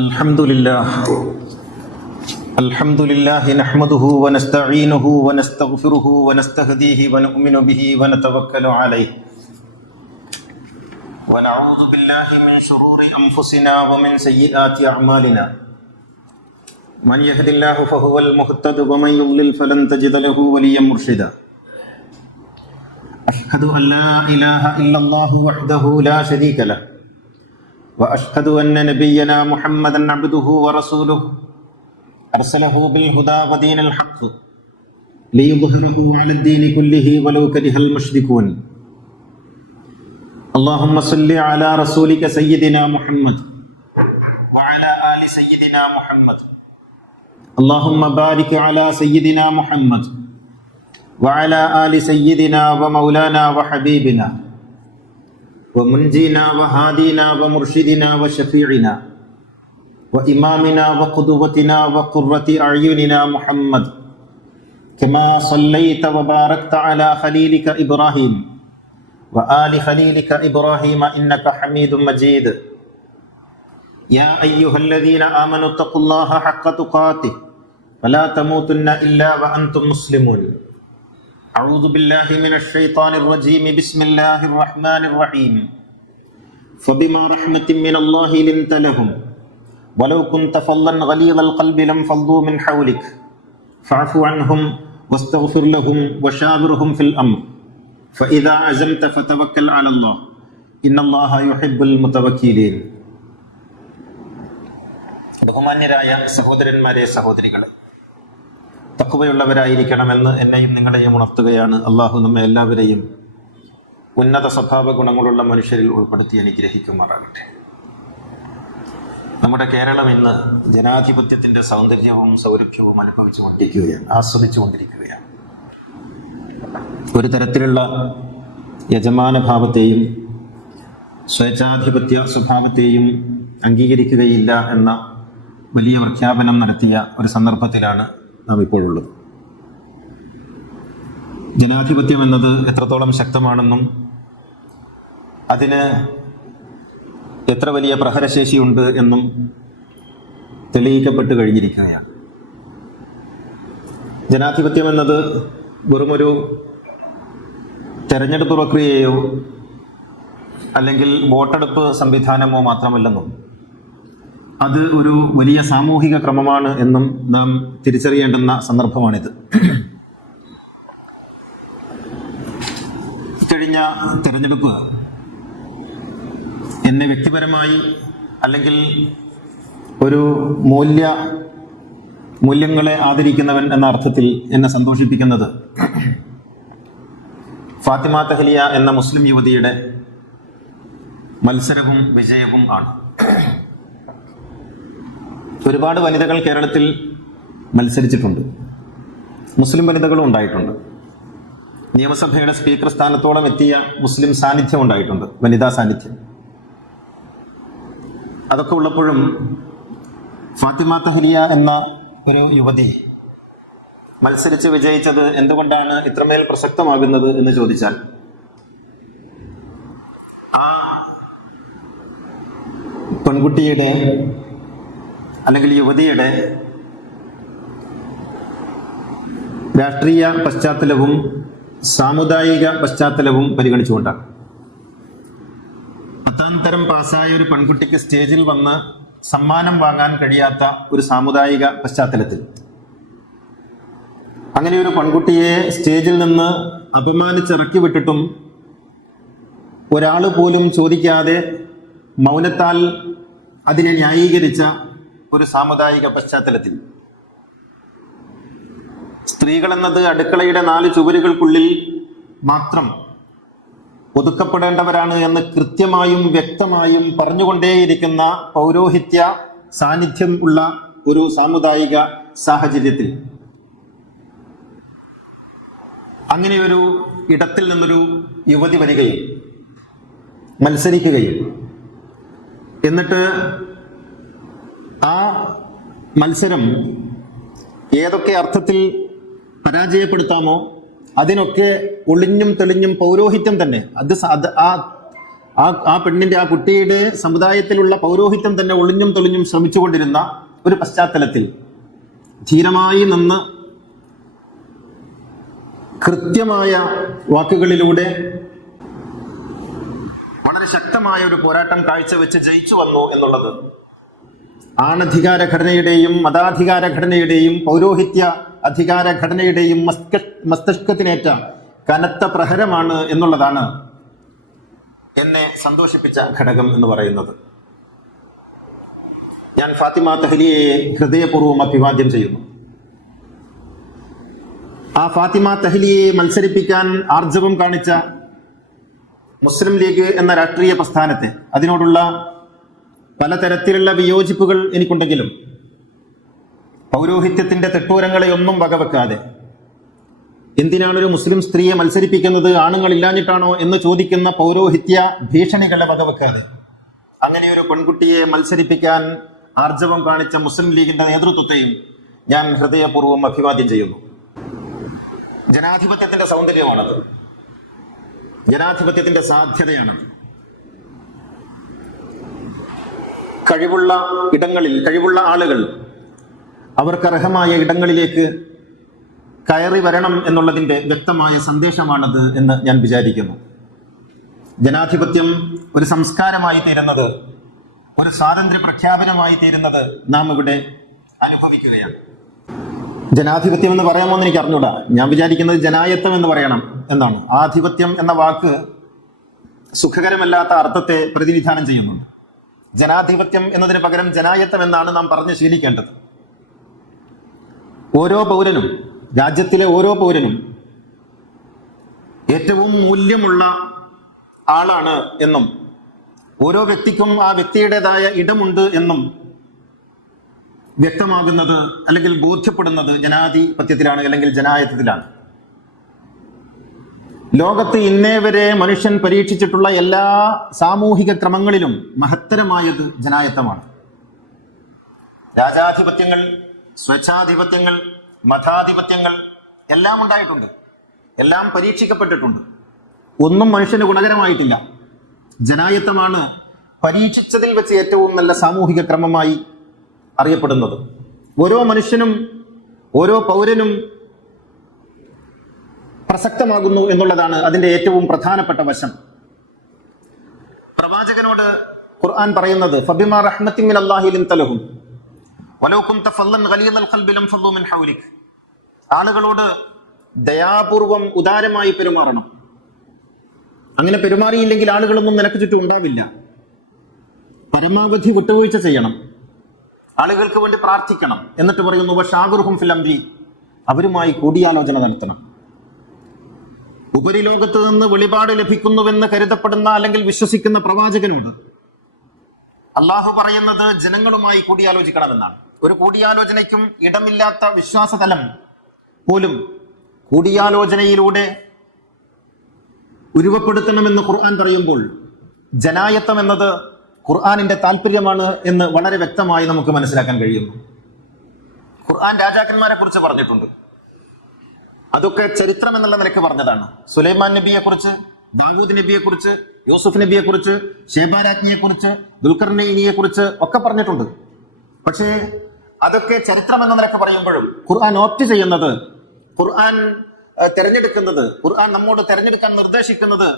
الحمد لله نحمده ونستعينه ونستغفره ونستهديه ونؤمن به ونتوكل عليه ونعوذ بالله من شرور أنفسنا ومن سيئات أعمالنا من يهد الله فهو المهتد ومن يضلل فلن تجد له وليا مرشدا أشهد أن لا إله إلا الله وحده لا شريك له وأشهد أن نبينا محمدا عبده ورسوله أرسله بالهدى ودين الحق ليظهره على الدين كله ولو كره المشركون اللهم صل على رسولك سيدنا محمد وعلى آل سيدنا محمد اللهم بارك على سيدنا محمد وعلى آل سيدنا ومولانا وحبيبنا ومنجينا وهادينا ومرشدنا وشفيعنا وإمامنا وقدوتنا وقرة أعيننا محمد كما صليت وباركت على خليلك إبراهيم وآل خليلك إبراهيم إنك حميد مجيد يا أيها الذين آمنوا اتقوا الله حق تقاته ولا تموتن إلا وأنتم مسلمون أعوذ بالله من الشيطان الرجيم بسم الله الرحمن الرحيم فبما رحمة من الله لنت لهم ولو كنت فظا غليظ القلب لانفضوا من حولك فاعف عنهم واستغفر لهم وشاورهم في الأمر فإذا عزمت فتوكل على الله إن الله يحب المتوكلين. ബഹുമാന്യരായ സഹോദരന്മാരെ സഹോദരികളെ, തഖ്വയുള്ളവരായിരിക്കണമെന്ന് എന്നെയും നിങ്ങളെയും ഉണർത്തുകയാണ്. അള്ളാഹു നമ്മെ എല്ലാവരെയും ഉന്നത സ്വഭാവ ഗുണങ്ങളുള്ള മനുഷ്യരിൽ ഉൾപ്പെടുത്തി അനുഗ്രഹിക്കുമാറാകട്ടെ. നമ്മുടെ കേരളം ഇന്ന് ജനാധിപത്യത്തിൻ്റെ സൗന്ദര്യവും സൗരഭ്യവും ആസ്വദിച്ചുകൊണ്ടിരിക്കുകയാണ്. ഒരു തരത്തിലുള്ള യജമാനഭാവത്തെയും സ്വേച്ഛാധിപത്യ സ്വഭാവത്തെയും അംഗീകരിക്കുകയില്ല എന്ന വലിയ പ്രഖ്യാപനം നടത്തിയ ഒരു സന്ദർഭത്തിലാണ് നാം ഇപ്പോഴുള്ളത്. ജനാധിപത്യം എന്നത് എത്രത്തോളം ശക്തമാണെന്നും അതിന് എത്ര വലിയ പ്രഹരശേഷിയുണ്ട് എന്നും തെളിയിക്കപ്പെട്ട് കഴിഞ്ഞിരിക്കുകയാണ്. ജനാധിപത്യം എന്നത് വെറുമൊരു തെരഞ്ഞെടുപ്പ് പ്രക്രിയയോ അല്ലെങ്കിൽ വോട്ടെടുപ്പ് സംവിധാനമോ മാത്രമല്ലെന്നും അത് ഒരു വലിയ സാമൂഹിക ക്രമമാണ് എന്നും നാം തിരിച്ചറിയേണ്ടുന്ന സന്ദർഭമാണിത്. കഴിഞ്ഞ തെരഞ്ഞെടുപ്പ് എന്നെ വ്യക്തിപരമായി അല്ലെങ്കിൽ ഒരു മൂല്യങ്ങളെ ആദരിക്കുന്നവൻ എന്ന അർത്ഥത്തിൽ എന്നെ സന്തോഷിപ്പിക്കുന്നത് ഫാത്തിമ തഹ്ലിയ എന്ന മുസ്ലിം യുവതിയുടെ മത്സരവും വിജയവും ആണ്. ഒരുപാട് വനിതകൾ കേരളത്തിൽ മത്സരിച്ചിട്ടുണ്ട്. മുസ്ലിം വനിതകളും ഉണ്ടായിട്ടുണ്ട്. നിയമസഭയുടെ സ്പീക്കർ സ്ഥാനത്തോളം എത്തിയ മുസ്ലിം സാന്നിധ്യം ഉണ്ടായിട്ടുണ്ട്, വനിതാ സാന്നിധ്യം. അതൊക്കെ ഉള്ളപ്പോഴും ഫാത്തിമ തഹ്ലിയ എന്ന ഒരു യുവതി മത്സരിച്ച് വിജയിച്ചത് എന്തുകൊണ്ടാണ് ഇത്രമേൽ പ്രസക്തമാകുന്നത് എന്ന് ചോദിച്ചാൽ, ആ പെൺകുട്ടിയുടെ അല്ലെങ്കിൽ യുവതിയുടെ രാഷ്ട്രീയ പശ്ചാത്തലവും സാമുദായിക പശ്ചാത്തലവും പരിഗണിച്ചുകൊണ്ടാണ്. 10ാം തരം പാസ്സായ ഒരു പെൺകുട്ടിക്ക് സ്റ്റേജിൽ വന്ന് സമ്മാനം വാങ്ങാൻ കഴിയാത്ത ഒരു സാമുദായിക പശ്ചാത്തലത്തിൽ അങ്ങനെ ഒരു പെൺകുട്ടിയെ സ്റ്റേജിൽ നിന്ന് അപമാനിച്ചിറക്കി വിട്ടിട്ടും ഒരാൾ പോലും ചോദിക്കാതെ മൗനത്താൽ അതിനെ ന്യായീകരിച്ച ഒരു സാമുദായിക പശ്ചാത്തലത്തിൽ സ്ത്രീകളെന്നത് അടുക്കളയുടെ 4 ചുവരുകൾക്കുള്ളിൽ മാത്രം ഒതുക്കപ്പെടേണ്ടവരാണ് എന്ന് കൃത്യമായും വ്യക്തമായും പറഞ്ഞുകൊണ്ടേയിരിക്കുന്ന പൗരോഹിത്യ സാന്നിധ്യം ഉള്ള ഒരു സാമുദായിക സാഹചര്യത്തിൽ അങ്ങനെയൊരു ഇടത്തിൽ നിന്നൊരു യുവതി വരികയും മത്സരിക്കുകയും എന്നിട്ട് ആ മത്സരം ഏതൊക്കെ അർത്ഥത്തിൽ പരാജയപ്പെടുത്താമോ അതിനൊക്കെ ഒളിഞ്ഞും തെളിഞ്ഞും പൗരോഹിത്യം തന്നെ ആ പെണ്ണിന്റെ, ആ കുട്ടിയുടെ സമുദായത്തിലുള്ള പൗരോഹിത്യം തന്നെ ഒളിഞ്ഞും തെളിഞ്ഞും ശ്രമിച്ചുകൊണ്ടിരുന്ന ഒരു പശ്ചാത്തലത്തിൽ ധീരമായി നിന്ന് കൃത്യമായ വാക്കുകളിലൂടെ വളരെ ശക്തമായ ഒരു പോരാട്ടം കാഴ്ചവെച്ച് ജയിച്ചു വന്നു എന്നുള്ളത് ആണധികാര ഘടനയുടെയും മതാധികാര ഘടനയുടെയും പൗരോഹിത്യ അധികാര ഘടനയുടെയും മസ്തിഷ്കത്തിനേറ്റ കനത്ത പ്രഹരമാണ് എന്നുള്ളതാണ് എന്നെ സന്തോഷിപ്പിച്ച ഘടകം എന്ന് പറയുന്നത്. ഞാൻ ഫാത്തിമ തഹ്ലിയയെ ഹൃദയപൂർവ്വം അഭിവാദ്യം ചെയ്യുന്നു. ആ ഫാത്തിമ തഹ്ലിയയെ മത്സരിപ്പിക്കാൻ ആർജവം കാണിച്ച മുസ്ലിം ലീഗ് എന്ന രാഷ്ട്രീയ പ്രസ്ഥാനത്തെ, അതിനോടുള്ള പലതരത്തിലുള്ള വിയോജിപ്പുകൾ എനിക്കുണ്ടെങ്കിലും പൗരോഹിത്യത്തിന്റെ തെട്ടൂരങ്ങളെ ഒന്നും വകവെക്കാതെ, എന്തിനാണൊരു മുസ്ലിം സ്ത്രീയെ മത്സരിപ്പിക്കുന്നത്, ആണുങ്ങളില്ലാഞ്ഞിട്ടാണോ എന്ന് ചോദിക്കുന്ന പൗരോഹിത്യ ഭീഷണികളെ വകവെക്കാതെ അങ്ങനെയൊരു പെൺകുട്ടിയെ മത്സരിപ്പിക്കാൻ ആർജവം കാണിച്ച മുസ്ലിം ലീഗിന്റെ നേതൃത്വത്തെയും ഞാൻ ഹൃദയപൂർവ്വം അഭിവാദ്യം ചെയ്യുന്നു. ജനാധിപത്യത്തിന്റെ സൗന്ദര്യമാണത്, ജനാധിപത്യത്തിന്റെ സാധ്യതയാണത്. കഴിവുള്ള ഇടങ്ങളിൽ, കഴിവുള്ള ആളുകൾ അവർക്കർഹമായ ഇടങ്ങളിലേക്ക് കയറി വരണം എന്നുള്ളതിന്റെ വ്യക്തമായ സന്ദേശമാണത് എന്ന് ഞാൻ വിചാരിക്കുന്നു. ജനാധിപത്യം ഒരു സംസ്കാരമായി തീരുന്നത്, ഒരു സ്വാതന്ത്ര്യ പ്രഖ്യാപനമായി തീരുന്നത് നാം ഇവിടെ അനുഭവിക്കുകയാണ്. ജനാധിപത്യം എന്ന് പറയാമോ എന്ന് എനിക്ക് അറിഞ്ഞൂടാ. ഞാൻ വിചാരിക്കുന്നത് ജനായത്വം എന്ന് പറയണം എന്നാണ്. ആധിപത്യം എന്ന വാക്ക് സുഖകരമല്ലാത്ത അർത്ഥത്തെ പ്രതിനിധാനം ചെയ്യുന്നുണ്ട്. ജനാധിപത്യം എന്നതിന് പകരം ജനായത്വം എന്നാണ് നാം പറഞ്ഞ് ശീലിക്കേണ്ടത്. ഓരോ പൗരനും, രാജ്യത്തിലെ ഓരോ പൗരനും ഏറ്റവും മൂല്യമുള്ള ആളാണ് എന്നും ഓരോ വ്യക്തിക്കും ആ വ്യക്തിയുടേതായ ഇടമുണ്ട് എന്നും വ്യക്തമാകുന്നത് അല്ലെങ്കിൽ ബോധ്യപ്പെടുന്നത് ജനാധിപത്യത്തിലാണ്, അല്ലെങ്കിൽ ജനായത്വത്തിലാണ്. ലോകത്ത് ഇന്നേ വരെ മനുഷ്യൻ പരീക്ഷിച്ചിട്ടുള്ള എല്ലാ സാമൂഹിക ക്രമങ്ങളിലും മഹത്തരമായത് ജനായത്വമാണ്. രാജാധിപത്യങ്ങൾ, സ്വേച്ഛാധിപത്യങ്ങൾ, മതാധിപത്യങ്ങൾ എല്ലാം ഉണ്ടായിട്ടുണ്ട്, എല്ലാം പരീക്ഷിക്കപ്പെട്ടിട്ടുണ്ട്. ഒന്നും മനുഷ്യന് ഗുണകരമായിട്ടില്ല. ജനായത്വമാണ് പരീക്ഷിച്ചതിൽ വെച്ച് ഏറ്റവും നല്ല സാമൂഹിക ക്രമമായി അറിയപ്പെടുന്നത്. ഓരോ മനുഷ്യനും, ഓരോ പൗരനും പ്രസക്തമാകുന്നു എന്നുള്ളതാണ് അതിന്റെ ഏറ്റവും പ്രധാനപ്പെട്ട വശം. പ്രവാചകനോട് ഖുർആൻ പറയുന്നത് ഫബിമാ റഹ്മത്തിൻ മിനല്ലാഹി ലിൻത ലഹും വലൗ കുൻത ഫല്ലൻ ഗലീദൽ ഖൽബി ലംഫളൂ മിൻ ഹൗലിക്. ആളുകളോട് ദയാപൂർവം ഉദാരമായി പെരുമാറണം. അങ്ങനെ പെരുമാറിയില്ലെങ്കിൽ ആളുകളൊന്നും നിനക്ക് ചുറ്റും ഉണ്ടാവില്ല. പരമാവധി വിട്ടുവീഴ്ച ചെയ്യണം, ആളുകൾക്ക് വേണ്ടി പ്രാർത്ഥിക്കണം. എന്നിട്ട് പറയുന്നു വശാവിർഹും ഫിൽ അംരി, അവരുമായി കൂടിയാലോചന നടത്തണം. ഉപരിലോകത്ത് നിന്ന് വെളിപാട് ലഭിക്കുന്നുവെന്ന് കരുതപ്പെടുന്ന അല്ലെങ്കിൽ വിശ്വസിക്കുന്ന പ്രവാചകനോട് അള്ളാഹു പറയുന്നത് ജനങ്ങളുമായി കൂടിയാലോചിക്കണമെന്നാണ്. ഒരു കൂടിയാലോചനയ്ക്കും ഇടമില്ലാത്ത വിശ്വാസതലം പോലും കൂടിയാലോചനയിലൂടെ ഉരുവപ്പെടുത്തണമെന്ന് ഖുർആൻ പറയുമ്പോൾ ജനായത്വം എന്നത് ഖുർആനിന്റെ താല്പര്യമാണ് എന്ന് വളരെ വ്യക്തമായി നമുക്ക് മനസ്സിലാക്കാൻ കഴിയുന്നു. ഖുർആൻ രാജാക്കന്മാരെ കുറിച്ച് പറഞ്ഞിട്ടുണ്ട്. അതൊക്കെ ചരിത്രം എന്നുള്ള നിലയ്ക്ക് പറഞ്ഞതാണ്. സുലൈമാൻ നബിയെ കുറിച്ച്, ദാവൂദ് നബിയെ കുറിച്ച്, യൂസുഫ് നബിയെ കുറിച്ച്, ഷേബാരാജ്ഞിയെ കുറിച്ച്, ദുൽഖർനൈനിയെ കുറിച്ച് ഒക്കെ പറഞ്ഞിട്ടുണ്ട്. പക്ഷേ അതൊക്കെ ചരിത്രം എന്ന നിലയ്ക്ക് പറയുമ്പോഴും ഖുർആൻ ഓപ്റ്റ് ചെയ്യുന്നത്, ഖുർആൻ തെരഞ്ഞെടുക്കുന്നത്, ഖുർആൻ നമ്മോട് തെരഞ്ഞെടുക്കാൻ നിർദ്ദേശിക്കുന്നത്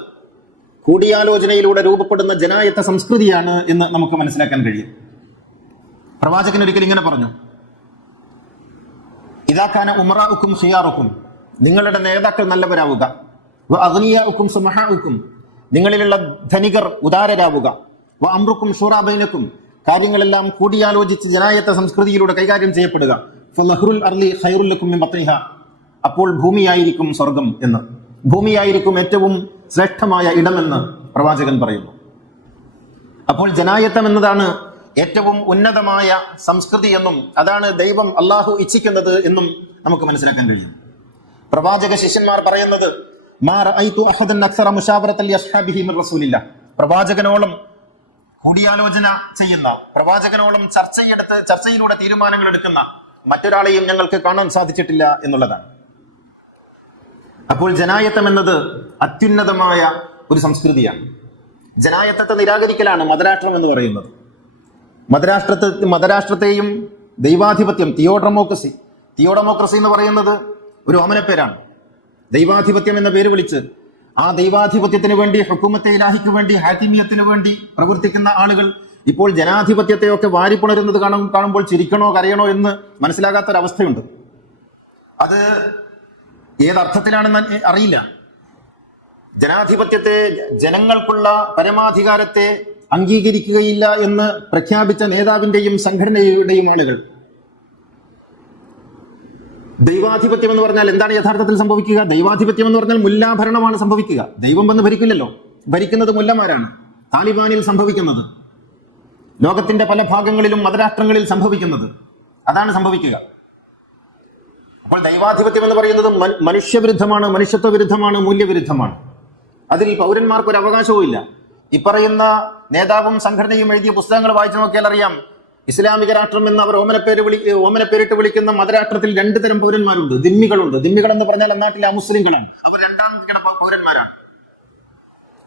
കൂടിയാലോചനയിലൂടെ രൂപപ്പെടുന്ന ജനായത്ത സംസ്കൃതിയാണ് എന്ന് നമുക്ക് മനസ്സിലാക്കാൻ കഴിയും. പ്രവാചകൻ ഒരിക്കൽ ഇങ്ങനെ പറഞ്ഞു, ഇദാകാന ഉമറാഉക്കും ഖിയാറുക്കും, നിങ്ങളുടെ നേതാക്കൾ നല്ലവരാവുക, വ അഗ്നിയാഉക്കും സുമഹാഉക്കും, നിങ്ങളിലുള്ള ധനികർ ഉദാരരാവുക, വ അംറുക്കും ഷൂറാ ബൈനക്കും, കാര്യങ്ങളെല്ലാം കൂടിയാലോചിച്ച് ജനായത്ത സംസ്കൃതിയിലൂടെ കൈകാര്യം ചെയ്യപ്പെടുക, ഫലഹ്റുൽ അർളി ഖൈറുൽ ലക്കും മിൻ ബത്നിഹാ, അപ്പോൾ ഭൂമിയായിരിക്കും സ്വർഗം എന്ന്, ഭൂമിയായിരിക്കും ഏറ്റവും ശ്രേഷ്ഠമായ ഇടമെന്ന് പ്രവാചകൻ പറയുന്നു. അപ്പോൾ ജനായത്തം എന്നതാണ് ഏറ്റവും ഉന്നതമായ സംസ്കൃതി എന്നും അതാണ് ദൈവം അള്ളാഹു ഇച്ഛിക്കുന്നത് എന്നും നമുക്ക് മനസ്സിലാക്കാൻ കഴിയും. പ്രവാചക ശിഷ്യന്മാർ പറയുന്നത് മാ റഅയ്തു അഹദൻ അക്സറ മുശാവറത്തൻ ലിഅസ്ഹാബിഹി മിർ റസൂലില്ലാഹ്, പ്രവാചകനോളം കൂടിയാലോചന ചെയ്യുന്ന, പ്രവാചകനോളം ചർച്ചയിലൂടെ തീരുമാനങ്ങൾ എടുക്കുന്ന മറ്റൊരാളെയും ഞങ്ങൾക്ക് കാണാൻ സാധിച്ചിട്ടില്ല എന്നുള്ളതാണ്. അപ്പോൾ ജനായത്തം എന്നത് അത്യുന്നതമായ ഒരു സംസ്കൃതിയാണ്. ജനായത്തത്തെ നിരാകരിക്കലാണ് മതരാഷ്ട്രം എന്ന് പറയുന്നത്. മതരാഷ്ട്രത്തെയും ദൈവാധിപത്യം, തിയോഡെമോക്രസി എന്ന് പറയുന്നത് ഒരു ഓമനപ്പേരാണ്. ദൈവാധിപത്യം എന്ന പേര് വിളിച്ച് ആ ദൈവാധിപത്യത്തിന് വേണ്ടി, ഹുക്കുമത്തെ ഇലാഹിക്ക് വേണ്ടി, ഹാക്കിമിയത്തിന് വേണ്ടി പ്രവർത്തിക്കുന്ന ആളുകൾ ഇപ്പോൾ ജനാധിപത്യത്തെയൊക്കെ വാരിപ്പുണരുന്നത് കാണുമ്പോൾ ചിരിക്കണോ കരയണോ എന്ന് മനസ്സിലാകാത്തൊരവസ്ഥയുണ്ട്. അത് ഏതർത്ഥത്തിലാണെന്ന് അറിയില്ല. ജനാധിപത്യത്തെ, ജനങ്ങൾക്കുള്ള പരമാധികാരത്തെ അംഗീകരിക്കുകയില്ല എന്ന് പ്രഖ്യാപിച്ച നേതാവിന്റെയും സംഘടനയുടെയും ആളുകൾ ദൈവാധിപത്യം എന്ന് പറഞ്ഞാൽ എന്താണ് യഥാർത്ഥത്തിൽ സംഭവിക്കുക? ദൈവാധിപത്യം എന്ന് പറഞ്ഞാൽ മുല്ലാഭരണമാണ് സംഭവിക്കുക. ദൈവം വന്ന് ഭരിക്കില്ലല്ലോ, ഭരിക്കുന്നത് മുല്ലമാരാണ്. താലിബാനിൽ സംഭവിക്കുന്നത്, ലോകത്തിന്റെ പല ഭാഗങ്ങളിലും മതരാഷ്ട്രങ്ങളിൽ സംഭവിക്കുന്നത് അതാണ് സംഭവിക്കുക. അപ്പോൾ ദൈവാധിപത്യം എന്ന് പറയുന്നത് മനുഷ്യവിരുദ്ധമാണ്, മനുഷ്യത്വ വിരുദ്ധമാണ്, മൂല്യവിരുദ്ധമാണ്. അതിൽ പൗരന്മാർക്ക് ഒരു അവകാശവും ഇല്ല. ഇപ്പറയുന്ന നേതാവും സംഘടനയും എഴുതിയ പുസ്തകങ്ങൾ വായിച്ചു നോക്കിയാൽ അറിയാം, ഇസ്ലാമിക രാഷ്ട്രം എന്ന് അവർ ഓമനപ്പേരിട്ട് വിളിക്കുന്ന മതരാഷ്ട്രത്തിൽ 2 തരം പൗരന്മാരുണ്ട്. ദിമ്മികളുണ്ട്. ദിമ്മികൾ എന്ന് പറഞ്ഞാൽ നാട്ടിലെ അമുസ്ലിങ്ങളാണ്. അവർ 2ാം കിട പൗരന്മാരാണ്.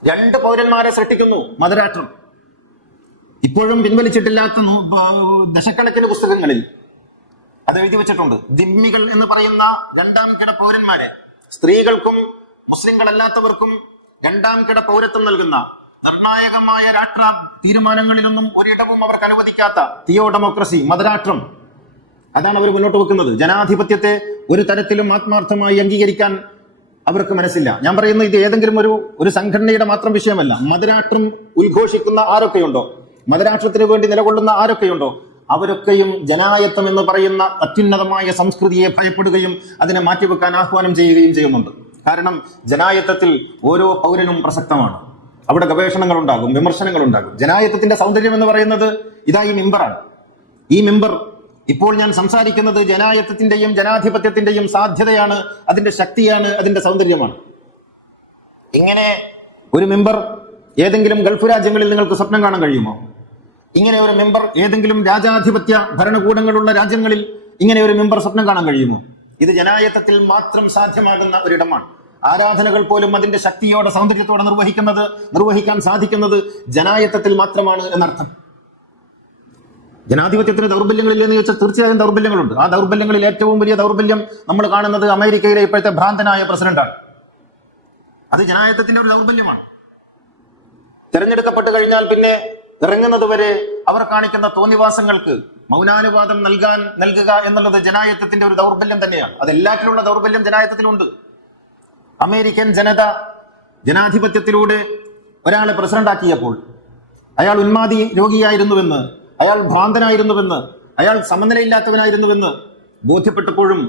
2 പൗരന്മാരെ സൃഷ്ടിക്കുന്നു മതരാഷ്ട്രം. ഇപ്പോഴും പിൻവലിച്ചിട്ടില്ലാത്ത ദശക്കണക്കിന് പുസ്തകങ്ങളിൽ അത് എഴുതി വെച്ചിട്ടുണ്ട്. ദിമ്മികൾ എന്ന് പറയുന്ന 2ാം കിട പൗരന്മാരെ, സ്ത്രീകൾക്കും മുസ്ലിങ്ങളല്ലാത്തവർക്കും 2ാം കിട പൗരത്വം നൽകുന്ന, നിർണായകമായ രാഷ്ട്ര തീരുമാനങ്ങളിലൊന്നും ഒരിടവും അവർക്ക് അനുവദിക്കാത്ത തിയോഡെമോക്രസി, മതരാഷ്ട്രം, അതാണ് അവർ മുന്നോട്ട് വെക്കുന്നത്. ജനാധിപത്യത്തെ ഒരു തരത്തിലും ആത്മാർത്ഥമായി അംഗീകരിക്കാൻ അവർക്ക് മനസ്സില്ല. ഞാൻ പറയുന്നത് ഇത് ഏതെങ്കിലും ഒരു സംഘടനയുടെ മാത്രം വിഷയമല്ല. മതരാഷ്ട്രം ഉദ്ഘോഷിക്കുന്ന ആരൊക്കെയുണ്ടോ, മതരാഷ്ട്രത്തിന് വേണ്ടി നിലകൊള്ളുന്ന ആരൊക്കെയുണ്ടോ, അവരൊക്കെയും ജനായത്തം എന്ന് പറയുന്ന അത്യുന്നതമായ സംസ്കൃതിയെ ഭയപ്പെടുകയും അതിനെ മാറ്റിവെക്കാൻ ആഹ്വാനം ചെയ്യുകയും ചെയ്യുന്നുണ്ട്. കാരണം ജനായത്തത്തിൽ ഓരോ പൗരനും പ്രസക്തമാണ്. അവിടെ ഗവേഷണങ്ങൾ ഉണ്ടാകും, വിമർശനങ്ങൾ ഉണ്ടാകും. ജനായത്തത്തിന്റെ സൗന്ദര്യം എന്ന് പറയുന്നത് ഇതാ ഈ മിമ്പറാണ്. ഈ മിമ്പർ ഇപ്പോൾ ഞാൻ സംസാരിക്കുന്നത് ജനായത്തത്തിന്റെയും ജനാധിപത്യത്തിന്റെയും സാധ്യതയാണ്, അതിന്റെ ശക്തിയാണ്, അതിന്റെ സൗന്ദര്യമാണ്. ഇങ്ങനെ ഒരു മിമ്പർ ഏതെങ്കിലും ഗൾഫ് രാജ്യങ്ങളിൽ നിങ്ങൾക്ക് സ്വപ്നം കാണാൻ കഴിയുമോ? ഇങ്ങനെ ഒരു മെമ്പർ ഏതെങ്കിലും രാജാധിപത്യ ഭരണകൂടങ്ങളുള്ള രാജ്യങ്ങളിൽ ഇങ്ങനെ ഒരു മെമ്പർ സ്വപ്നം കാണാൻ കഴിയുമോ? ഇത് ജനായത്തത്തിൽ മാത്രം സാധ്യമാകുന്ന ഒരിടമാണ്. ആരാധനകൾ പോലും അതിന്റെ ശക്തിയോടെ, സൗന്ദര്യത്തോടെ നിർവഹിക്കാൻ സാധിക്കുന്നത് ജനായത്തത്തിൽ മാത്രമാണ് എന്നർത്ഥം. ജനാധിപത്യത്തിന് ദൗർബല്യങ്ങളില്ലെന്ന് ചോദിച്ചാൽ തീർച്ചയായും ദൗർബല്യങ്ങളുണ്ട്. ആ ദൗർബല്യങ്ങളിൽ ഏറ്റവും വലിയ ദൗർബല്യം നമ്മൾ കാണുന്നത് അമേരിക്കയിലെ ഇപ്പോഴത്തെ ഭ്രാന്തനായ പ്രസിഡന്റാണ്. അത് ജനായത്തത്തിന്റെ ഒരു ദൗർബല്യമാണ്. തെരഞ്ഞെടുക്കപ്പെട്ട് കഴിഞ്ഞാൽ പിന്നെ ഇറങ്ങുന്നത് വരെ അവർ കാണിക്കുന്ന തോന്നിവാസങ്ങൾക്ക് മൗനാനുവാദം നൽകുക എന്നുള്ളത് ജനായത്തത്തിന്റെ ഒരു ദൗർബല്യം തന്നെയാണ്. അതെല്ലാറ്റിലുള്ള ദൗർബല്യം ജനായത്തത്തിലുണ്ട്. അമേരിക്കൻ ജനത ജനാധിപത്യത്തിലൂടെ ഒരാളെ പ്രസിഡന്റാക്കിയപ്പോൾ അയാൾ ഉന്മാദി രോഗിയായിരുന്നുവെന്ന്, അയാൾ ഭ്രാന്തനായിരുന്നുവെന്ന്, അയാൾ സമനിലയില്ലാത്തവനായിരുന്നുവെന്ന് ബോധ്യപ്പെട്ടപ്പോഴും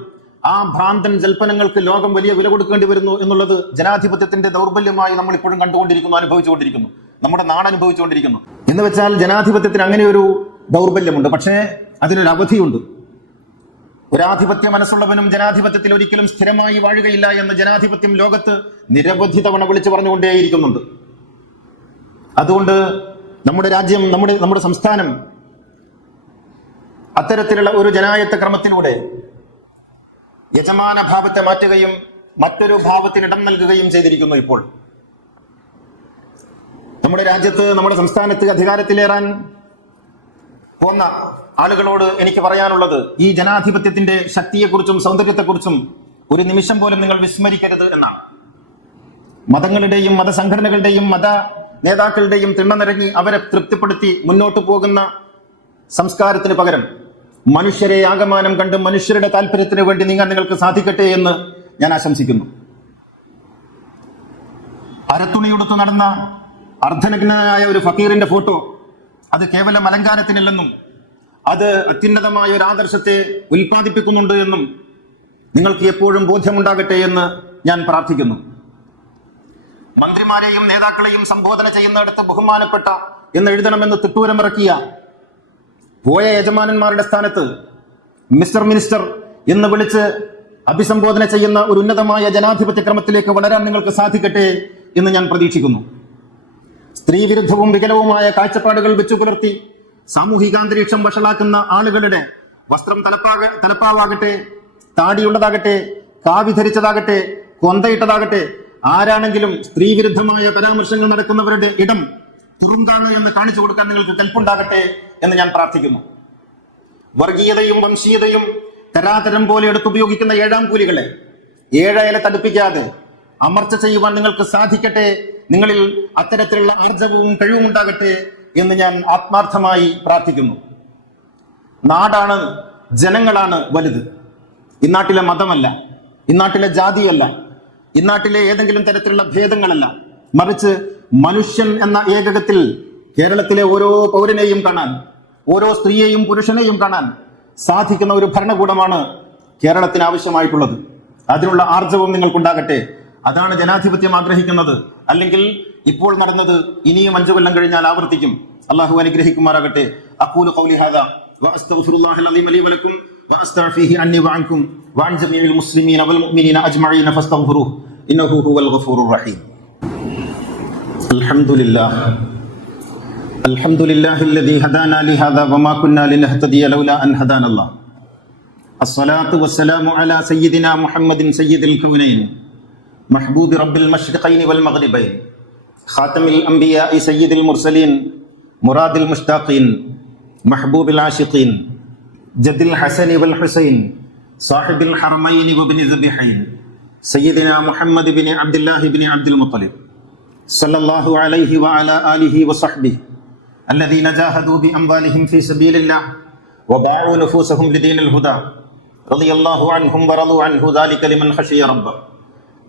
ആ ഭ്രാന്തൻ ജൽപ്പനങ്ങൾക്ക് ലോകം വലിയ വില കൊടുക്കേണ്ടി വരുന്നു എന്നുള്ളത് ജനാധിപത്യത്തിന്റെ ദൗർബല്യമായി നമ്മൾ ഇപ്പോഴും കണ്ടുകൊണ്ടിരിക്കുന്നു, അനുഭവിച്ചുകൊണ്ടിരിക്കുന്നു, നമ്മുടെ നാട് അനുഭവിച്ചുകൊണ്ടിരിക്കുന്നു. എന്ന് വെച്ചാൽ ജനാധിപത്യത്തിന് അങ്ങനെ ഒരു ദൗർബല്യമുണ്ട്. പക്ഷേ അതിനൊരു അവധിയുണ്ട്. ഒരാധിപത്യ മനസ്സുള്ളവനും ജനാധിപത്യത്തിൽ ഒരിക്കലും സ്ഥിരമായി വാഴുകയില്ല എന്ന് ജനാധിപത്യം ലോകത്ത് നിരവധി തവണ വിളിച്ചു പറഞ്ഞുകൊണ്ടേയിരിക്കുന്നുണ്ട്. അതുകൊണ്ട് നമ്മുടെ രാജ്യം, നമ്മുടെ സംസ്ഥാനം അത്തരത്തിലുള്ള ഒരു ജനായത്ത ക്രമത്തിലൂടെ യജമാന ഭാവത്തെ മാറ്റുകയും മറ്റൊരു ഭാവത്തിന് ഇടം നൽകുകയും ചെയ്തിരിക്കുന്നു. ഇപ്പോൾ നമ്മുടെ രാജ്യത്ത്, നമ്മുടെ സംസ്ഥാനത്ത് അധികാരത്തിലേറാൻ പോന്ന ആളുകളോട് എനിക്ക് പറയാനുള്ളത്, ഈ ജനാധിപത്യത്തിന്റെ ശക്തിയെക്കുറിച്ചും സൗന്ദര്യത്തെക്കുറിച്ചും ഒരു നിമിഷം പോലും നിങ്ങൾ വിസ്മരിക്കരുത് എന്നാണ്. മതങ്ങളുടെയും മതസംഘടനകളുടെയും മത നേതാക്കളുടെയും തിണ്ണനിറങ്ങി അവരെ തൃപ്തിപ്പെടുത്തി മുന്നോട്ട് പോകുന്ന സംസ്കാരത്തിന് പകരം മനുഷ്യരെ ആകമാനം കണ്ട് മനുഷ്യരുടെ താല്പര്യത്തിന് വേണ്ടി നിങ്ങൾക്ക് സാധിക്കട്ടെ എന്ന് ഞാൻ ആശംസിക്കുന്നു. അരത്തുണിയുടുത്ത് നടന്ന അർദ്ധനഗ്നനായ ഒരു ഫക്കീറിന്റെ ഫോട്ടോ അത് കേവലം അലങ്കാരത്തിനല്ലെന്നും അത് അത്യുന്നതമായ ഒരു ആദർശത്തെ ഉൽപ്പാദിപ്പിക്കുന്നുണ്ട് എന്നും നിങ്ങൾക്ക് എപ്പോഴും ബോധ്യമുണ്ടാകട്ടെ എന്ന് ഞാൻ പ്രാർത്ഥിക്കുന്നു. മന്ത്രിമാരെയും നേതാക്കളെയും സംബോധന ചെയ്യുന്നിടത്ത് ബഹുമാനപ്പെട്ട എന്ന് എഴുതണമെന്ന് തിട്ടൂരമിറക്കിയ പോയ യജമാനന്മാരുടെ സ്ഥാനത്ത് മിസ്റ്റർ മിനിസ്റ്റർ എന്ന് വിളിച്ച് അഭിസംബോധന ചെയ്യുന്ന ഒരു ഉന്നതമായ ജനാധിപത്യ ക്രമത്തിലേക്ക് വളരാൻ നിങ്ങൾക്ക് സാധിക്കട്ടെ എന്ന് ഞാൻ പ്രതീക്ഷിക്കുന്നു. സ്ത്രീവിരുദ്ധവും വികലവുമായ കാഴ്ചപ്പാടുകൾ വെച്ചുപുലർത്തി സാമൂഹികാന്തരീക്ഷം വഷളാക്കുന്ന ആളുകളുടെ വസ്ത്രം തലപ്പാവാകട്ടെ, താടിയുള്ളതാകട്ടെ, കാവി ധരിച്ചതാകട്ടെ, കൊന്തയിട്ടതാകട്ടെ, ആരാണെങ്കിലും സ്ത്രീവിരുദ്ധമായ പരാമർശങ്ങൾ നടക്കുന്നവരുടെ ഇടം തുറുങ്കാണ് എന്ന് കാണിച്ചു കൊടുക്കാൻ നിങ്ങൾക്ക് കൽപ്പുണ്ടാകട്ടെ എന്ന് ഞാൻ പ്രാർത്ഥിക്കുന്നു. വർഗീയതയും വംശീയതയും തരാതരം പോലെ എടുത്തുപയോഗിക്കുന്ന ഏഴാം കൂലികളെ ഏഴയല തടുപ്പിക്കാതെ അമർച്ച ചെയ്യുവാൻ നിങ്ങൾക്ക് സാധിക്കട്ടെ. നിങ്ങളിൽ അത്തരത്തിലുള്ള ആർജവവും കഴിവും ഉണ്ടാകട്ടെ എന്ന് ഞാൻ ആത്മാർത്ഥമായി പ്രാർത്ഥിക്കുന്നു. നാടാണ്, ജനങ്ങളാണ് വലുത്. ഇന്നാട്ടിലെ മതമല്ല, ഇന്നാട്ടിലെ ജാതിയല്ല, ഇന്നാട്ടിലെ ഏതെങ്കിലും തരത്തിലുള്ള ഭേദങ്ങളല്ല, മറിച്ച് മനുഷ്യൻ എന്ന ഏകകത്തിൽ കേരളത്തിലെ ഓരോ പൗരനെയും കാണാൻ, ഓരോ സ്ത്രീയെയും പുരുഷനെയും കാണാൻ സാധിക്കുന്ന ഒരു ഭരണകൂടമാണ് കേരളത്തിന് ആവശ്യമായിട്ടുള്ളത്. അതിനുള്ള ആർജവം നിങ്ങൾക്കുണ്ടാകട്ടെ. അതാണ് ജനാധിപത്യം ആഗ്രഹിക്കുന്നത്. അല്ലെങ്കിൽ ഇപ്പോൾ നടന്നത് ഇനിയും 5 കൊല്ലം കഴിഞ്ഞാൽ ആവർത്തിക്കും. അള്ളാഹു അനുഗ്രഹിക്കുമാറാകട്ടെ. അഖൂലു ഖൗലി ഹാദാ വഅസ്തഗ്ഫിറുല്ലാഹൽ അലീം ലി വലക്കും വഅസ്തഗ്ഫിഹി അന്നി വഅൻകും വഅൻ ജമീഇൽ മുസ്ലിമീന വൽ മുഅ്മിനീന അജ്മഈന ഫസ്തഗ്ഫിറുഹു ഇന്നഹു ഹുവൽ ഗഫൂറുർ റഹീം. അൽഹംദുലില്ലാഹില്ലദീ ഹദാനാ ലിഹാദാ വമാ കുന്നാ ലിനഹ്തദിയ ലൗലാ അൻ ഹദാനല്ലാഹ്. അസ്സലാത്തു വസ്സലാമു അലാ സയ്യിദിനാ മുഹമ്മദിൻ സയ്യിദിൽ കൗനൈൻ محبوب رب المشرقين والمغربين خاتم الأنبياء سيد المرسلين مراد المشتاقين محبوب العاشقين جد الحسن والحسين صاحب الحرمين وابن ذبيحين سيدنا محمد بن عبد الله بن عبد المطلب صلى الله عليه وعلى آله وصحبه الذين جاهدوا بأموالهم في سبيل الله وباعوا نفوسهم لدين الهدى رضي الله عنهم ورضوا عنه ذلك لمن خشي ربه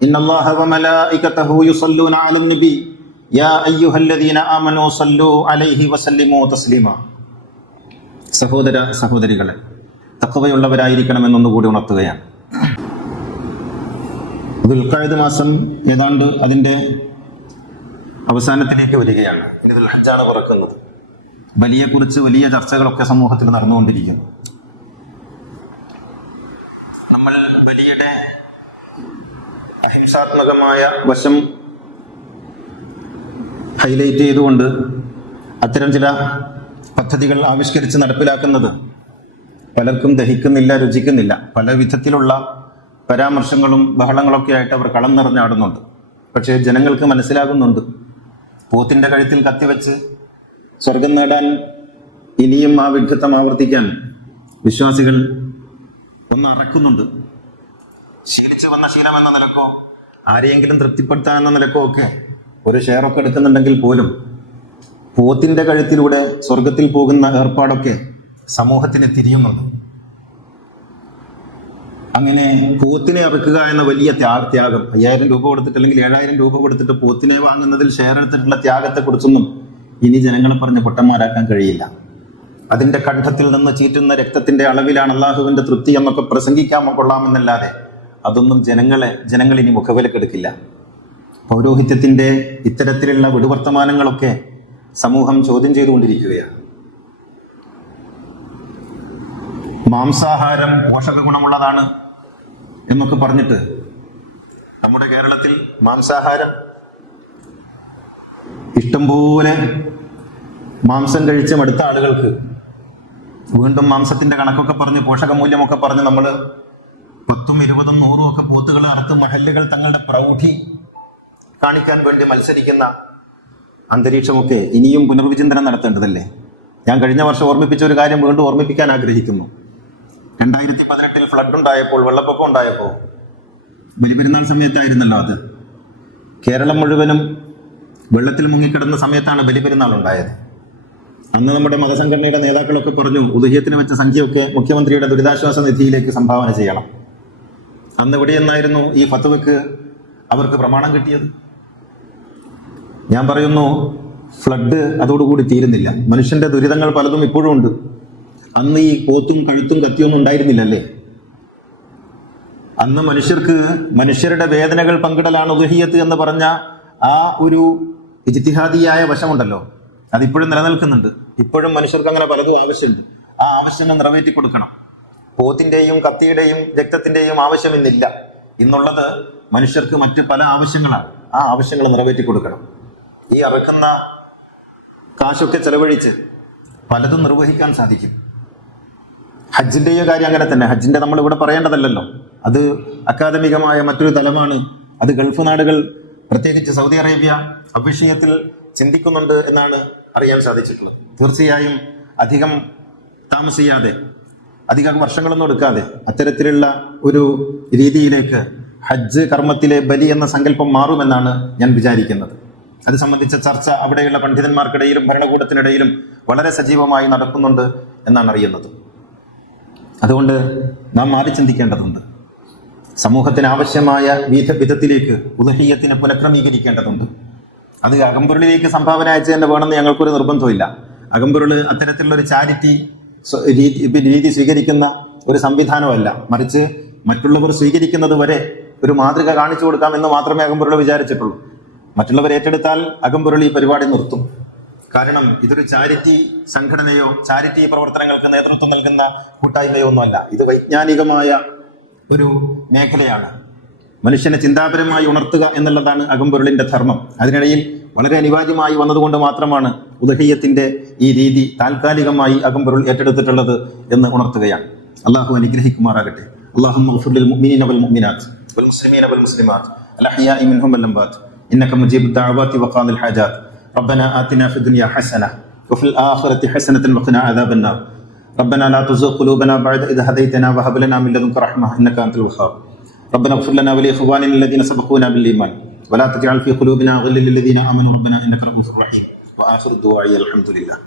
إن الله وملائكته يصلون على النبي يا أيها الذين آمنوا صلوا عليه وسلموا تسليما. സഹോദര സഹോദരികളെ, തഖ്വയുള്ളവരായിരിക്കണമെന്നൊന്നുകൂടി ഉണർത്തുകയാണ്. ദുൽഖഅദ് മാസം ഏതാണ്ട് അതിൻ്റെ അവസാനത്തിലേക്ക് വരികയാണ്. ഇനി ദുൽഹജ്ജാണ് പിറക്കുന്നത്. ബലിയെക്കുറിച്ച് വലിയ ചർച്ചകളൊക്കെ സമൂഹത്തിൽ നടന്നുകൊണ്ടിരിക്കുന്നു. നമ്മൾ ബലിയുടെ അഹിംസാത്മകമായ വശം ഹൈലൈറ്റ് ചെയ്തുകൊണ്ട് അത്തരം ചില പദ്ധതികൾ ആവിഷ്കരിച്ച് നടപ്പിലാക്കുന്നത് പലർക്കും ദഹിക്കുന്നില്ല, രുചിക്കുന്നില്ല. പല വിധത്തിലുള്ള പരാമർശങ്ങളും ബഹളങ്ങളൊക്കെ ആയിട്ട് അവർ കളം നിറഞ്ഞാടുന്നുണ്ട്. പക്ഷേ ജനങ്ങൾക്ക് മനസ്സിലാകുന്നുണ്ട്, പോത്തിന്റെ കഴുത്തിൽ കത്തിവെച്ച് സ്വർഗം നേടാൻ ഇനിയും ആ വിഡ്ഢിത്തം ആവർത്തിക്കാൻ വിശ്വാസികൾ ഒന്ന് അറക്കുന്നുണ്ട്. ശീലിച്ചു വന്ന ശീലം എന്ന നിലക്കോ ആരെയെങ്കിലും തൃപ്തിപ്പെടുത്താൻ എന്ന നിലക്കോ ഒക്കെ ഒരു ഷെയറൊക്കെ എടുക്കുന്നുണ്ടെങ്കിൽ പോലും പോത്തിന്റെ കഴുത്തിലൂടെ സ്വർഗത്തിൽ പോകുന്ന ഏർപ്പാടൊക്കെ സമൂഹത്തിന് തിരിയുന്നുണ്ട്. അങ്ങനെ പോത്തിനെ അറക്കുക എന്ന വലിയ ത്യാഗം, 5000 രൂപ കൊടുത്തിട്ട് അല്ലെങ്കിൽ 7000 രൂപ കൊടുത്തിട്ട് പോത്തിനെ വാങ്ങുന്നതിൽ ഷെയർ എടുത്തിട്ടുള്ള ത്യാഗത്തെക്കുറിച്ചൊന്നും ഇനി ജനങ്ങളെ പറഞ്ഞ് പൊട്ടന്മാരാക്കാൻ കഴിയില്ല. അതിന്റെ കണ്ഠത്തിൽ നിന്ന് ചീറ്റുന്ന രക്തത്തിന്റെ അളവിലാണ് അള്ളാഹുവിന്റെ തൃപ്തി എന്നൊക്കെ പ്രസംഗിക്കാൻ കൊള്ളാമെന്നല്ലാതെ അതൊന്നും ജനങ്ങൾ ഇനി മുഖവിലക്കെടുക്കില്ല. പൗരോഹിത്യത്തിന്റെ ഇത്തരത്തിലുള്ള വിടുവർത്തമാനങ്ങളൊക്കെ സമൂഹം ചോദ്യം ചെയ്തുകൊണ്ടിരിക്കുകയാണ്. മാംസാഹാരം പോഷക ഗുണമുള്ളതാണ് എന്നൊക്കെ പറഞ്ഞിട്ട് നമ്മുടെ കേരളത്തിൽ മാംസാഹാരം ഇഷ്ടംപോലെ മാംസം കഴിച്ച് മടുത്ത ആളുകൾക്ക് വീണ്ടും മാംസത്തിന്റെ കണക്കൊക്കെ പറഞ്ഞ് പോഷകമൂല്യമൊക്കെ പറഞ്ഞ് നമ്മൾ 10, 20, 100 ഒക്കെ പോത്തുകൾ അറുത്ത് മഹല്ലുകൾ തങ്ങളുടെ പ്രൗഢി കാണിക്കാൻ വേണ്ടി മത്സരിക്കുന്ന അന്തരീക്ഷമൊക്കെ ഇനിയും പുനർവിചിന്തനം നടത്തേണ്ടതല്ലേ? ഞാൻ കഴിഞ്ഞ വർഷം ഓർമ്മിപ്പിച്ച ഒരു കാര്യം വീണ്ടും ഓർമ്മിപ്പിക്കാൻ ആഗ്രഹിക്കുന്നു. 2018 ഫ്ലഡ് ഉണ്ടായപ്പോൾ, വെള്ളപ്പൊക്കം ഉണ്ടായപ്പോൾ, ബലിപെരുന്നാൾ സമയത്തായിരുന്നല്ലോ അത്. കേരളം മുഴുവനും വെള്ളത്തിൽ മുങ്ങിക്കിടന്ന സമയത്താണ് ബലിപെരുന്നാൾ ഉണ്ടായത്. അന്ന് നമ്മുടെ മതസംഘടനയുടെ നേതാക്കളൊക്കെ പറഞ്ഞു, ഉദുഹ്യത്തിന് വെച്ച സംഖ്യയൊക്കെ മുഖ്യമന്ത്രിയുടെ ദുരിതാശ്വാസ നിധിയിലേക്ക് സംഭാവന ചെയ്യണം. അന്ന് എവിടെയെന്നായിരുന്നു ഈ ഫത്വയ്ക്ക് അവർക്ക് പ്രമാണം കിട്ടിയത്? ഞാൻ പറയുന്നു, ഫ്ലഡ് അതോടുകൂടി തീരുന്നില്ല. മനുഷ്യന്റെ ദുരിതങ്ങൾ പലതും ഇപ്പോഴും ഉണ്ട്. അന്ന് ഈ പോത്തും കഴുത്തും കത്തിയൊന്നും ഉണ്ടായിരുന്നില്ലല്ലേ? അന്ന് മനുഷ്യരുടെ വേദനകൾ പങ്കിടലാണ് ഉദ്ഹിയ്യത്ത് എന്ന് പറഞ്ഞ ആ ഒരു ഇജ്തിഹാദിയായ വശമുണ്ടല്ലോ, അതിപ്പോഴും നിലനിൽക്കുന്നുണ്ട്. ഇപ്പോഴും മനുഷ്യർക്ക് അങ്ങനെ പലതും ആവശ്യമുണ്ട്. ആ ആവശ്യങ്ങൾ നിറവേറ്റി കൊടുക്കണം. പോത്തിന്റെയും കത്തിയുടെയും രക്തത്തിന്റെയും ആവശ്യം ഇന്നില്ല. ഇന്നുള്ളത് മനുഷ്യർക്ക് മറ്റ് പല ആവശ്യങ്ങളാണ്. ആ ആവശ്യങ്ങൾ നിറവേറ്റി കൊടുക്കണം. ഈ അറക്കുന്ന കാശൊക്കെ ചെലവഴിച്ച് പലതും നിർവഹിക്കാൻ സാധിക്കും. ഹജ്ജിന്റെ കാര്യം അങ്ങനെ തന്നെ. ഹജ്ജിന്റെ നമ്മൾ ഇവിടെ പറയേണ്ടതല്ലല്ലോ, അത് അക്കാദമികമായ മറ്റൊരു തലമാണ്. അത് ഗൾഫ് നാടുകൾ, പ്രത്യേകിച്ച് സൗദി അറേബ്യ അവിഷയത്തിൽ ചിന്തിക്കുന്നുണ്ട് എന്നാണ് അറിയാൻ സാധിച്ചിട്ടുള്ളത്. തീർച്ചയായും അധികം താമസിയാതെ, അധികം വർഷങ്ങളൊന്നും എടുക്കാതെ അത്തരത്തിലുള്ള ഒരു രീതിയിലേക്ക് ഹജ്ജ് കർമ്മത്തിലെ ബലി എന്ന സങ്കല്പം മാറുമെന്നാണ് ഞാൻ വിചാരിക്കുന്നത്. അത് സംബന്ധിച്ച ചർച്ച അവിടെയുള്ള പണ്ഡിതന്മാർക്കിടയിലും ഭരണകൂടത്തിനിടയിലും വളരെ സജീവമായി നടക്കുന്നുണ്ട് എന്നാണ് അറിയുന്നത്. അതുകൊണ്ട് നാം മാറി ചിന്തിക്കേണ്ടതുണ്ട്. സമൂഹത്തിന് ആവശ്യമായ വിധത്തിലേക്ക് ഉദഹിയത്തിനെ പുനഃക്രമീകരിക്കേണ്ടതുണ്ട്. അത് അകമ്പൊരുളിലേക്ക് സംഭാവന അയച്ചു തന്നെ വേണമെന്ന് ഞങ്ങൾക്കൊരു നിർബന്ധമില്ല. അകമ്പൊരുള് അത്തരത്തിലുള്ള ഒരു ചാരിറ്റി രീതി സ്വീകരിക്കുന്ന ഒരു സംവിധാനമല്ല, മറിച്ച് മറ്റുള്ളവർ സ്വീകരിക്കുന്നത് വരെ ഒരു മാതൃക കാണിച്ചു കൊടുക്കാമെന്ന് മാത്രമേ അകമ്പൊരുൾ വിചാരിച്ചിട്ടുള്ളൂ. മറ്റുള്ളവർ ഏറ്റെടുത്താൽ അകമ്പൊരുൾ ഈ പരിപാടി നിർത്തും. കാരണം ഇതൊരു ചാരിറ്റി സംഘടനയോ ചാരിറ്റി പ്രവർത്തനങ്ങൾക്ക് നേതൃത്വം നൽകുന്ന കൂട്ടായ്മയോ ഒന്നുമല്ല. ഇത് വൈജ്ഞാനികമായ ഒരു മേഖലയാണ്. മനുഷ്യനെ ചിന്താപരമായി ഉണർത്തുക എന്നുള്ളതാണ് അകമ്പൊരുളിന്റെ ധർമ്മം. അതിനിടയിൽ വളരെ അനിവാര്യമായി വന്നതുകൊണ്ട് മാത്രമാണ് ഉദഹിയത്തിന്റെ ഈ രീതി താൽക്കാലികമായി അകമ്പൊരുൾ ഏറ്റെടുത്തിട്ടുള്ളത് എന്ന് ഉണർത്തുകയാണ്. അള്ളാഹു അനുഗ്രഹിക്കുമാറാകട്ടെ. اللهم اغفر للمؤمنين والمؤمنات والمسلمين والمسلمات الأحياء منهم والأموات إنك مجيب الدعوات وقاضي الحاجات ربنا آتنا في الدنيا حسنة وفي الآخرة حسنة وقنا عذاب النار ربنا لا تزغ قلوبنا بعد إذ هديتنا وهب لنا من لدنك رحمة إنك أنت الوهاب ربنا اغفر لنا ولإخواننا الذين سبقونا بالإيمان ولا تجعل في قلوبنا غلا للذين آمنوا ربنا إنك رؤوف رحيم وآخر الدعاء الحمد لله.